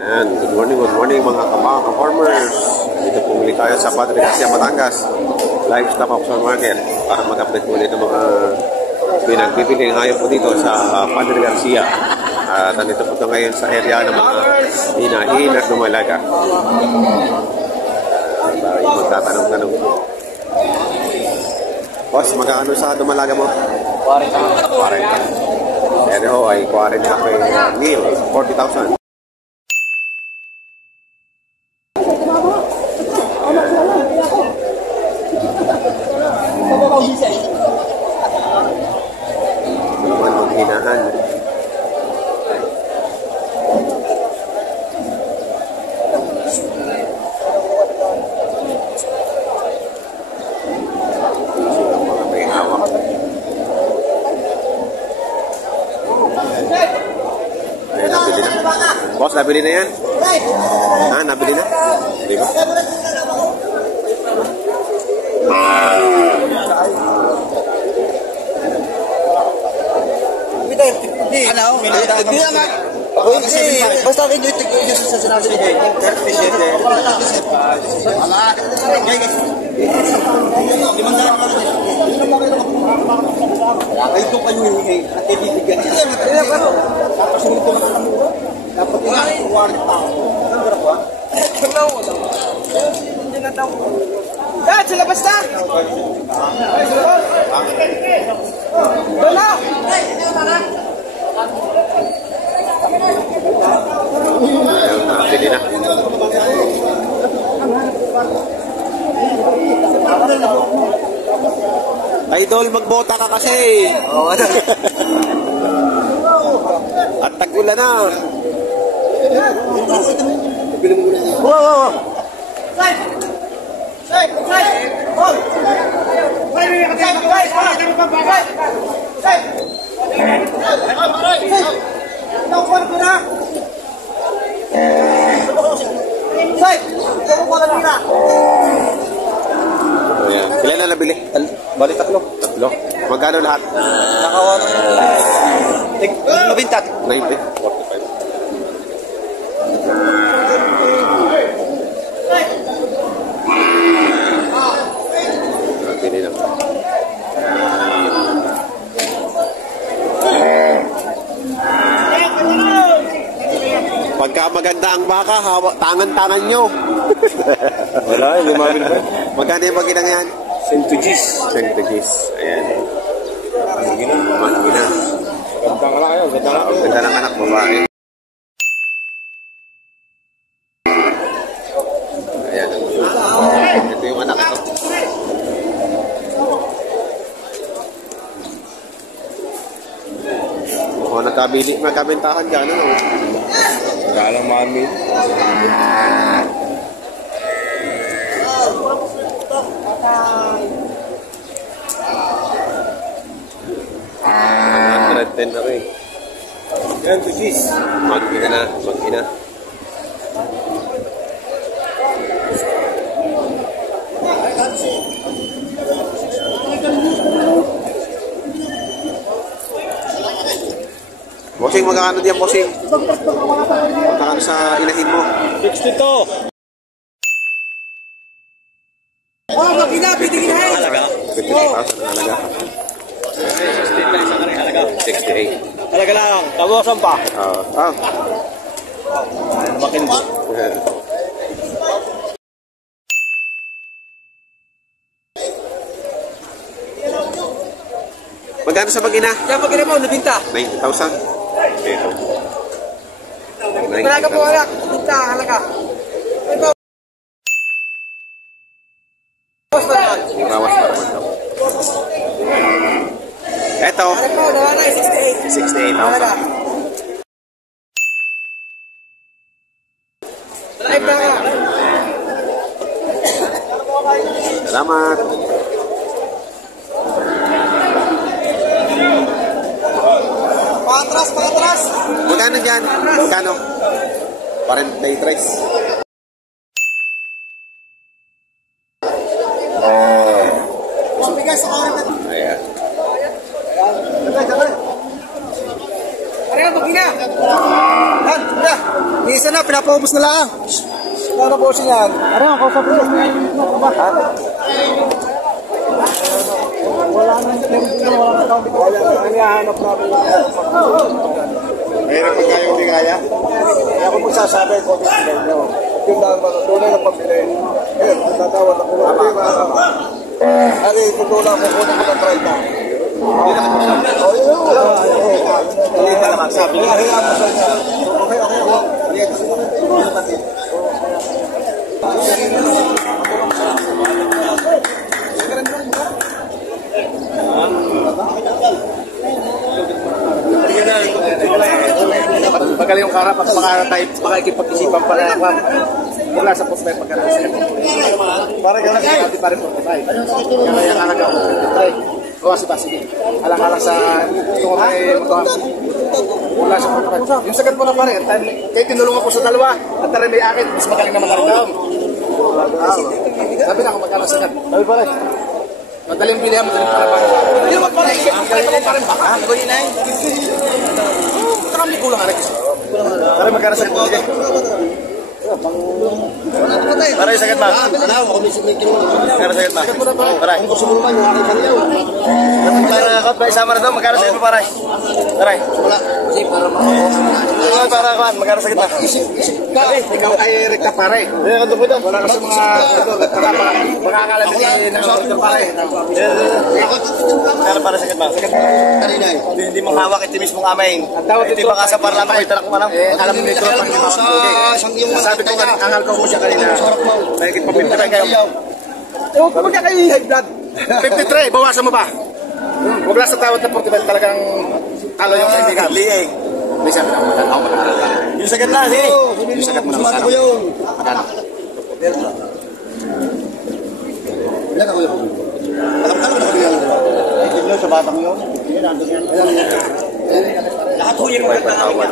And good morning mga ka-farmers. Dito po muli tayo sa Padre Garcia, Batangas Livestock Auction Market para mag-update muli ng mga pinagpipili ngayon po dito sa Padre Garcia. At nandito po ito ngayon sa area ng mga hinahin at lumalaga. Yung magtatanong-tanong. Boss, magkano sa dumalaga mo? 40. Pero ay 40 kay Neil, 40,000. Naman maghinahan. Mga may hawak. Ayan, nabili na. Boss, nabili na yan? Nabili na? Hindi ba? Hindi naman. Basta akin yung tigil nyo sa sinabi niya. Ay, ito kayo hihingi. At ibibigyan niya. Kapasunod ko na alam mo. Dapat yung kuwari tao. Ang garap ba? Hindi na daw. Dad, sila basta! Wala! Ayun, nabili na. Idol, magbota ka kasi. At tag-ulan na. Wow! Ilan na nabili? Bali tatlo. Magkano lahat? Nakawat. Mabintat. 90. 45. Nabili na. Pagka maganda ang baka, tangan-tangan nyo. Wala, hindi mabili ba? Magkano yung baginang yan? Centugis. Ayan. Sige na. Malaki na. Ganda ka lang kayo. Ganda ng anak, babae. Ayan. Ito yung anak ito. Magkabentahan dyan, ano? Galang mami. $110 na rin. Yan, tugis. Mag-ina. Bossing, magkakano diyan, bossing? Magkakano sa inahin mo? 62. Oh, magina, pitigin na. Halaga? 50,000 halaga. 68. Talaga lang. Tawasan pa. Makindi. Magkano sa bagina? Yan, magina mo, nabinta. 90,000. Ito. Talaga po, anak. Nabinta, halaga. Ito. Bawas pa naman daw. Ito. Ano po, nawa na 68. 68,000. Live na ka. Salamat. Patras. Magkano dyan? Magkano? 43. Ayan. Pareho, magina. Yan, isa na. na, pinapaubos na lang. Ano po siya yan? Ano, kausap ko. Wala nang hinahanap namin. Mayroon pa kayong di kaya? Kaya ako magsasabi ko pinilay nyo. Yung dahil mga tunay na pabili. Ngayon, tatawad ako. Ari, tutulak ko kunin ko ng 30. Hindi na kapagsabi. Oo, yun. Hindi na kapagsabi. Okay. Magaling yung karap at makikipag-isipan pa rin ako. Mula sa post may pagkakaroon. Parang gano'n siya natin pa rin 45. Kaya halaga ako 53. Gawa si Basili. Alang-alang sa gusto ko may magkawang. Mula sa 45. Yung sagad mo na pare, kaya tinulungan ko sa dalawa at tarin may akin, mas magaling naman tayo daw. Sabi na ako magkano sagad. Sabi pare. Madaling bilihan, madaling para baka. Hindi naman pare, ikakita mo pa rin baka. Gawin na yun. Karami kulang anak isa. Pare magkano sagad mo? Pare sagad ba? Ano ako mismo kilo. Magkano sagad ba? Pare. Kung gusto mo naman yung aking kanyaw. Para ako pa isama na daw magkano sagad mo pare? Pare. Wala. Kasi para makakuha. Para kan magkano sagad ba? Isip ka. Ikaw ay rekta pare. Eh kanto po daw. Wala kasi mga makakala din ng pare. Kaya para sagad ba? Sagad kanina. Hindi mo hawak ito mismo amain. Ito baka sa parlament ko itanong ko alam. Alam mo nito pang sabi ko nga, angal ko siya kanina. Nagigit pa 53 kayo. Ewan ko magka kayo high blood. 53, bawasan mo pa. Huwag lang sa tawad na 45 talagang talo yung kaibigan. Lieng. May sabi na ako magkano. Yung sagad na, sige. Yung sagad mo na magkano. Magkano. Ilan ako yun? Alam na ako yun. Tignan sa batang yun. Lahat ko yung magkatawad.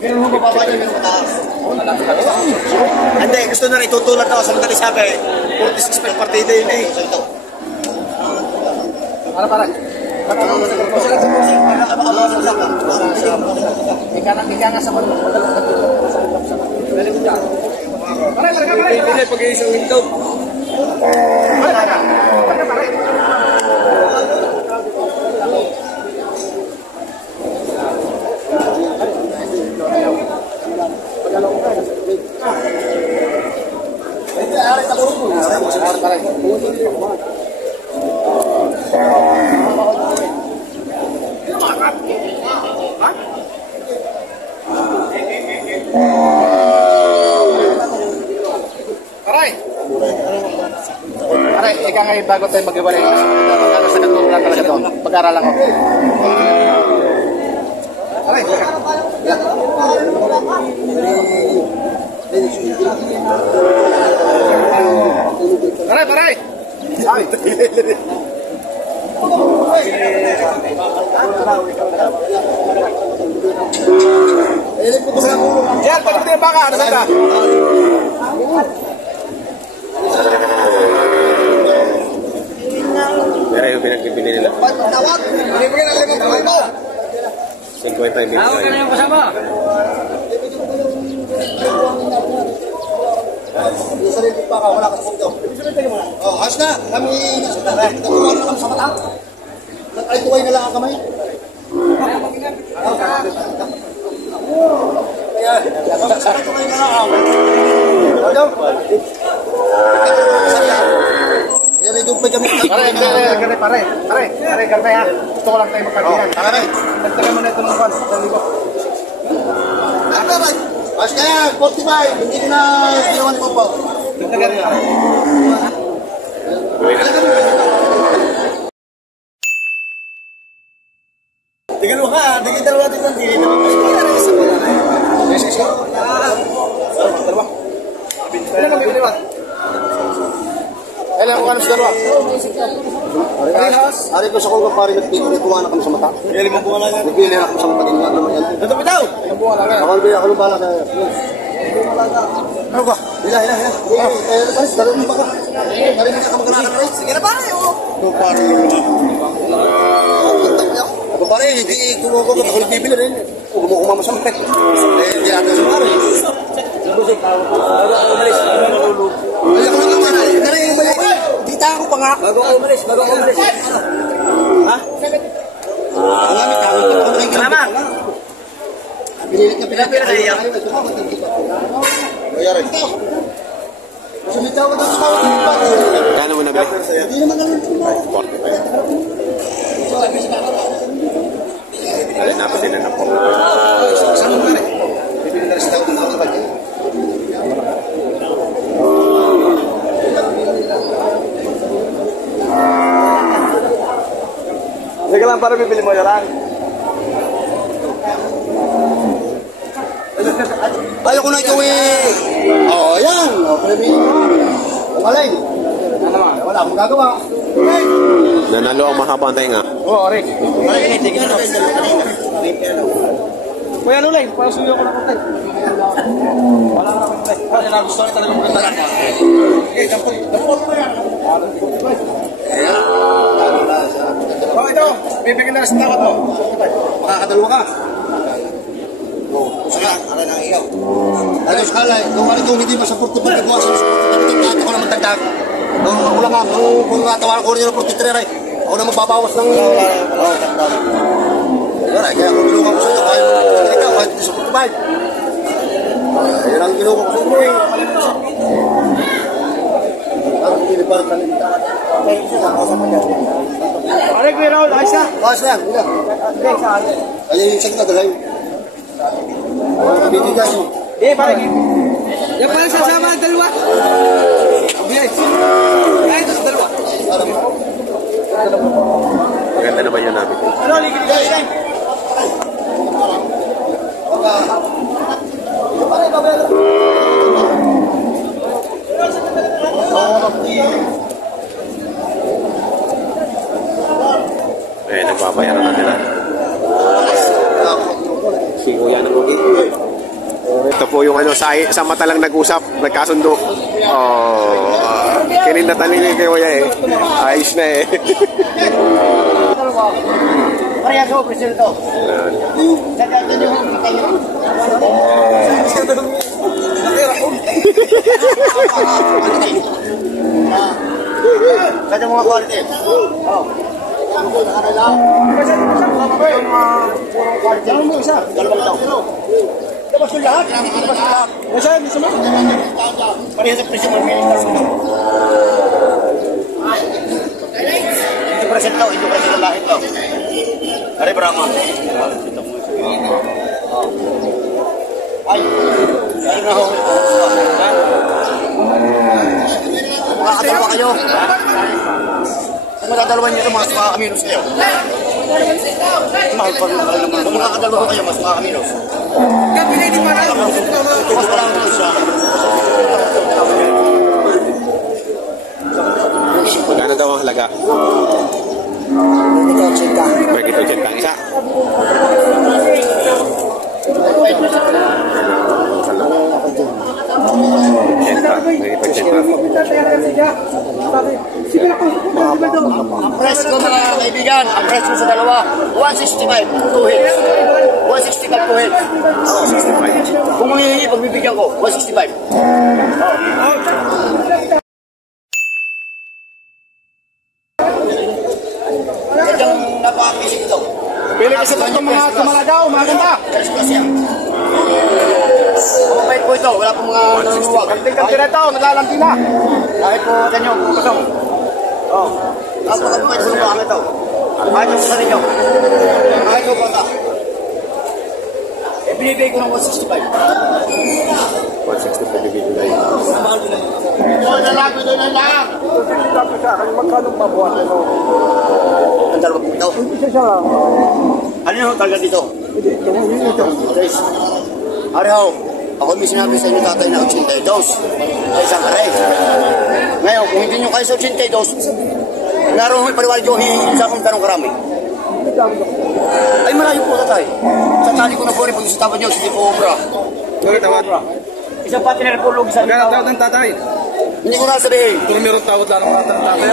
Meron mo bababa niya, meron mataas. Hindi, gusto na itutulad ako sa madali sabi. 46 per partida yun eh. Para. Ika nga sa mga. Pare. Pag-iisang window. Pare. Aray, ika ngayon bago tayo mag-iwalay. Magkano sa katulong lang talaga doon. Pag-aralan ko. Aray, Aray! Ay! Yan, pag hindi baka, ano ba? Pero yung pinagpipili nila. Tawag! Binibigyan ng 5 ito. 50 yung Tawag ka na yung kasama. Yung sarili pa ka, wala ka sa punto. Oh, has na! Kami nasa tayo. Nakuha na kami sa mata. Nag-alituway na lang ang kamay. Ayan. Nag-alituway na lang ang Ano? Yan ay dumpay kami. Pare, karne ha. Gusto ko lang tayo magkagilan. Pare, nagtagal mo na ito ng 1. Ano ba? Mas kaya, 45. Hindi ko na ginawan ko po. Nagtagal nyo. Tingnan mo ka, tingnan natin ng tingin. Ilan kami dalawa? Ilan ko kami sa dalawa? Ari ko sa kong pare nagkuha na kami sa mata. Ilan limang buwan lang yan. Nagpili na kami sa mata. Ito bitaw! Limang buwan lang yan. Ako nung bala kaya. Ano ba? Hila. Paris, dali mo ba ka? Dali mo ka magkakaroon. Sige na pare, oh. Ito pare. Ako pare, hindi kumukuha ko. Ako nagbibili rin. Kumukuha mo sa mga. Hindi natin sa pare. Ay, ako lang naman. Dita ako pa nga. Bago ako umalis. Ha? Salamat. Pinilit na pinapira sa iyo. Kaya rin. Sumitaw ko doon sa tawag. Kano mo nabili? Hindi naman naman. 45. Dali na pa din na po. Saan mo rin? Bibili na rin sa tawag ng tawag. Sige lang para bibili mo yan. Ayaw ko na ikaw eh. Oo, yan. O, pwede. Umalay. Wala akong gagawa. Nanalo ang mahaba ang tainga. Oo, Rick. Kuya Lulay, pasuyo ko na po tayo. Wala ka naman tayo. Wala na gusto rin talaga maganda. Okay, dampot mo yan. Oh, ito. Bibigyan na sa tawad mo. Makakadalawa ka. Saka, aray na iyaw. Ano skala, kung ano kung hindi pa sa 45 nagbuwasan sa 45, ako naman tagdag. Ako lang nga, kung tawaran ko rin yung 43 ay, ako na magbabawas ng... Kaya kung ginuha ko sa ito, kahit sa 45. Yan ang ginuha ko sa ito eh. Parang pili pa rin tanin. Aray, Kuya Raul, ayos na. Ayos na yan, hindi na. Ayun yung sakit na dalayo. Bibigay mo. Parang yan pala sasama ng dalawa. Yes. Ay, ito sa dalawa. Maganda naman yan namin. Ano, ligay. Nagbabayaran na nila. Si Kuya ng Ugi. Ito po yung sa mata lang nag-usap, nagkasundo. Kininatanin niya kay Kuya eh. Ayos na eh. Parehas ako, Presidente. Kaya mga quality. Dalawang taon. Tapos yung lahat. Parehas sa presyo ng militar. Ito present daw, ito present ng lahit daw. Ari Brahma. Ay, ay na ho. Makakadalawa kayo. Kung makakadalawa nyo ito, mas makakaminos kayo. Mahal pa rin kayo naman. Kung makakadalawa kayo, mas makakaminos. Mas parang siya. Magkano daw ang halaga? May gito check ang isa. Ang price ko mga kaibigan, ang price ko sa dalawa, 165, 2 hits. 165, 2 hits. 165. Kung manghihingi, pagbibigyan ko, 165. Ito napaka-pisig ito. Pili kasi ito mga tumalagaw, mga ganda. Kasi yan. Mabait po ito, wala pong mga nanunuwag. Kanting-kanting na ito, naglalanti na. Kahit po kanyo, kasong. Napaka-mabait sa lumahan ito. Kahit po sa ninyo. Kahit po bata. Binibigay ko ng 165. 160 bibigyan na yun. Mahal ko naman. Ito na lang, ito na lang. Tapos siya, magkano mabuhat ito? Ang dalawa po ito. Siya lang. Ano yung talaga dito? Guys, Ariho, ako may sinabi sa inyo tatay na 82 sa isang aray. Ngayon, kung hindi nyo kayo sa 82, naroon may pariwali nyo hihingi sa akong tanong karami. Ay, malayo po tatay. Sa tali ko na po rin pag isitapan nyo, hindi po obra. Bakit tawad? Isang pati na repulog sa Kaya tawad ng tatay. Hindi ko nasabihin. Kung meron tawad lang ng tatay.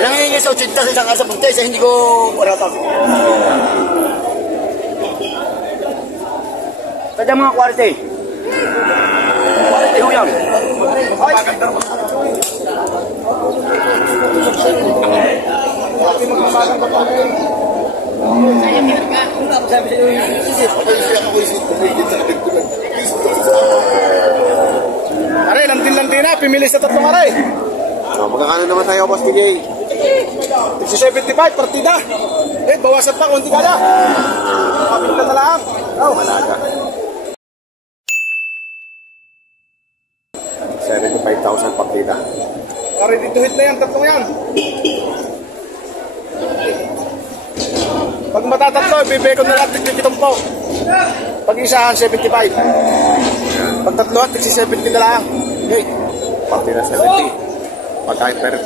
Nangingi sa 80 sa isang asa punta, hindi ko paratag. Kaya mga quality. Quality ho yan. Ay! Aray, lantin-lantin na. Pimili sa tatlong aray. So, magkakano naman tayo, Boss PJ? 75, partida. Eh, bawasan pa, kunti ka na. Kapita na lang. Oh. Malaga. 75,000 partida. Ready to hit na yan, tatlong yan. Pag matatatlo, ibibigay na lang tig-70 po. Pag isahan, 75. Pag tatlo, tig-70 na lang. Okay. Partida 70. Pagkain per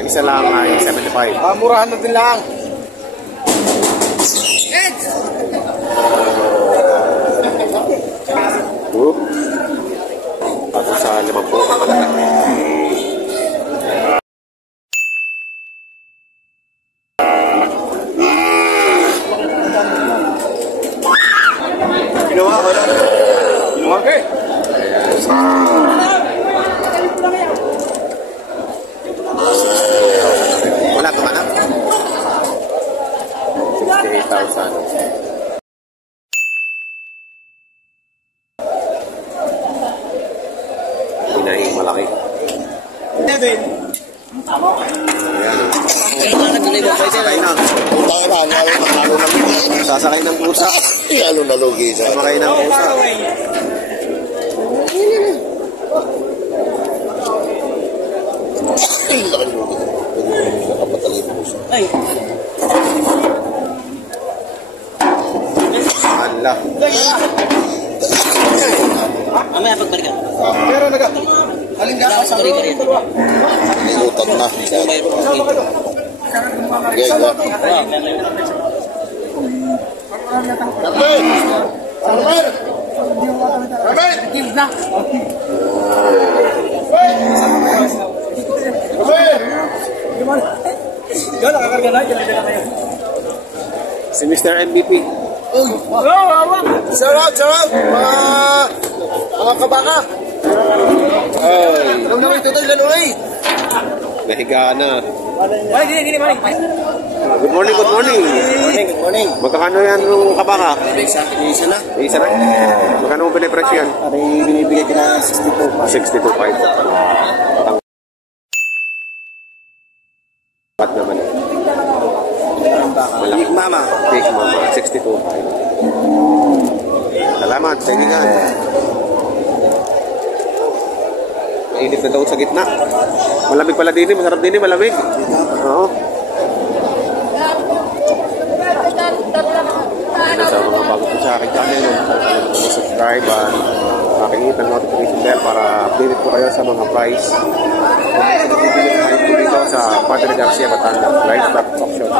isa lang ay 75. Murahan na din lang. Ako sa 50 malaga. Ginawa ko na. Ginawa ka eh. Wala ka ba na? 68,000. Pinahing malaki. Ayan. Sasakay na. Sasakay ng pusa. Ano nalugi sa Sasakay ng pusa. Ala. Mamaya pagbalikan. Pero naga. Alin ka? Sorry. Utak na. Si Mr. MVP. Sarap! Mga kabaka! Ay, Alam naman ito tayo lanoy! nahiga na. Gini. Good morning, good morning. Good morning! Magkakano yan yung kabaka? Isa na. Isa na? Magkano mo pinipresyo yan? Pari binibigay ka na 62 pa. 62.5. Ba't naman? Malaki. Big Mama. Big Mama, 62.5. Salamat, kaibigan. Mainit na daw sa gitna. Malamig pala din, masarap din, malamig. Oo. Ano sa mga bago po sa aking channel, subscribe at pakingit ang notification bell para update ko kayo sa mga price. Dito sa Padre Garcia Batangas Livestock Auction.